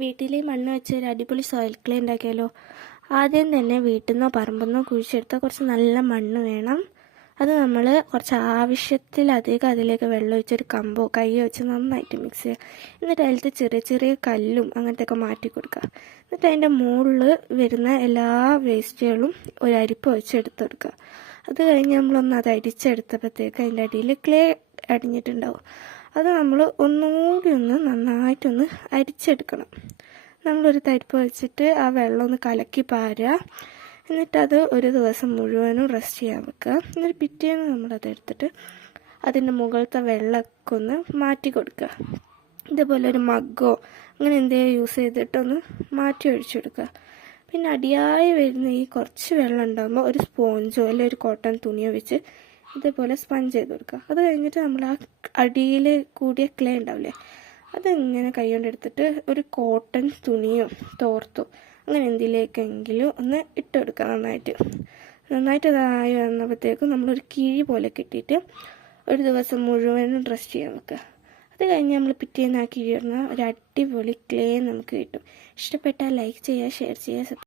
വീട്ടിലെ മണ്ണ് വെച്ച് ഒരു അടിപൊളി സോയിൽ ക്ലേ ഉണ്ടാക്കിയാലോ. ആദ്യം തന്നെ വീട്ടിൽ നിന്നോ പറമ്പിൽ നിന്നോ കുഴിച്ചെടുത്താൽ കുറച്ച് നല്ല മണ്ണ് വേണം. അത് നമ്മൾ കുറച്ച് ആവശ്യത്തിലധികം അതിലേക്ക് വെള്ളം ഒഴിച്ചൊരു കമ്പോ കൈയോ വെച്ച് നന്നായിട്ട് മിക്സ് ചെയ്യുക. എന്നിട്ട് അതിലത്തെ ചെറിയ ചെറിയ കല്ലും അങ്ങനത്തെയൊക്കെ മാറ്റി കൊടുക്കുക. എന്നിട്ട് അതിൻ്റെ മുകളിൽ വരുന്ന എല്ലാ വേസ്റ്റുകളും ഒരു അരിപ്പ് വെച്ച് എടുത്തെടുക്കുക. അത് കഴിഞ്ഞ് നമ്മളൊന്ന് അത് അരിച്ചെടുത്തപ്പോഴത്തേക്ക് അതിൻ്റെ അടിയിൽ ക്ലേ അടിഞ്ഞിട്ടുണ്ടാവും. അത് നമ്മൾ ഒന്നുകൂടി നന്നായിട്ടൊന്ന് അരിച്ചെടുക്കണം. നമ്മളൊരു തരിപ്പ് വെച്ചിട്ട് ആ വെള്ളം ഒന്ന് കലക്കി പാരുക. എന്നിട്ടത് ഒരു ദിവസം മുഴുവനും റെസ്റ്റ് ചെയ്യാൻ വെക്കുക. എന്നിട്ട് പിറ്റേന്ന് നമ്മളതെടുത്തിട്ട് അതിൻ്റെ മുകളിലത്തെ വെള്ളമൊക്കെ ഒന്ന് മാറ്റി കൊടുക്കുക. ഇതേപോലെ ഒരു മഗ്ഗോ അങ്ങനെ എന്തെങ്കിലും യൂസ് ചെയ്തിട്ടൊന്ന് മാറ്റി ഒഴിച്ചെടുക്കുക. പിന്നെ അടിയായി വരുന്ന ഈ കുറച്ച് വെള്ളം ഉണ്ടാകുമ്പോൾ ഒരു സ്പോഞ്ചോ അല്ലെങ്കിൽ ഒരു കോട്ടൺ തുണിയോ വെച്ച് ഇതേപോലെ സ്പഞ്ച് ചെയ്ത് കൊടുക്കുക. അത് കഴിഞ്ഞിട്ട് നമ്മൾ ആ അടിയിൽ കൂടിയ ക്ലേ ഉണ്ടാവില്ലേ, അതിങ്ങനെ കൈ കൊണ്ടെടുത്തിട്ട് ഒരു കോട്ടൺ തുണിയോ തോർത്തോ അങ്ങനെ എന്തിലേക്കെങ്കിലും ഒന്ന് ഇട്ട് കൊടുക്കുക. നന്നായിട്ട് ഇതായി വന്നപ്പോഴത്തേക്കും നമ്മളൊരു കിഴി പോലെ കിട്ടിയിട്ട് ഒരു ദിവസം മുഴുവനും റെസ്റ്റ് ചെയ്യാൻ വെക്കുക. അത് കഴിഞ്ഞ് നമ്മൾ പിറ്റേന്ന് ആ കിഴി ഇടുന്ന ഒരു അടിപൊളി ക്ലേ നമുക്ക് കിട്ടും. ഇഷ്ടപ്പെട്ടാൽ ലൈക്ക് ചെയ്യുക, ഷെയർ ചെയ്യുക.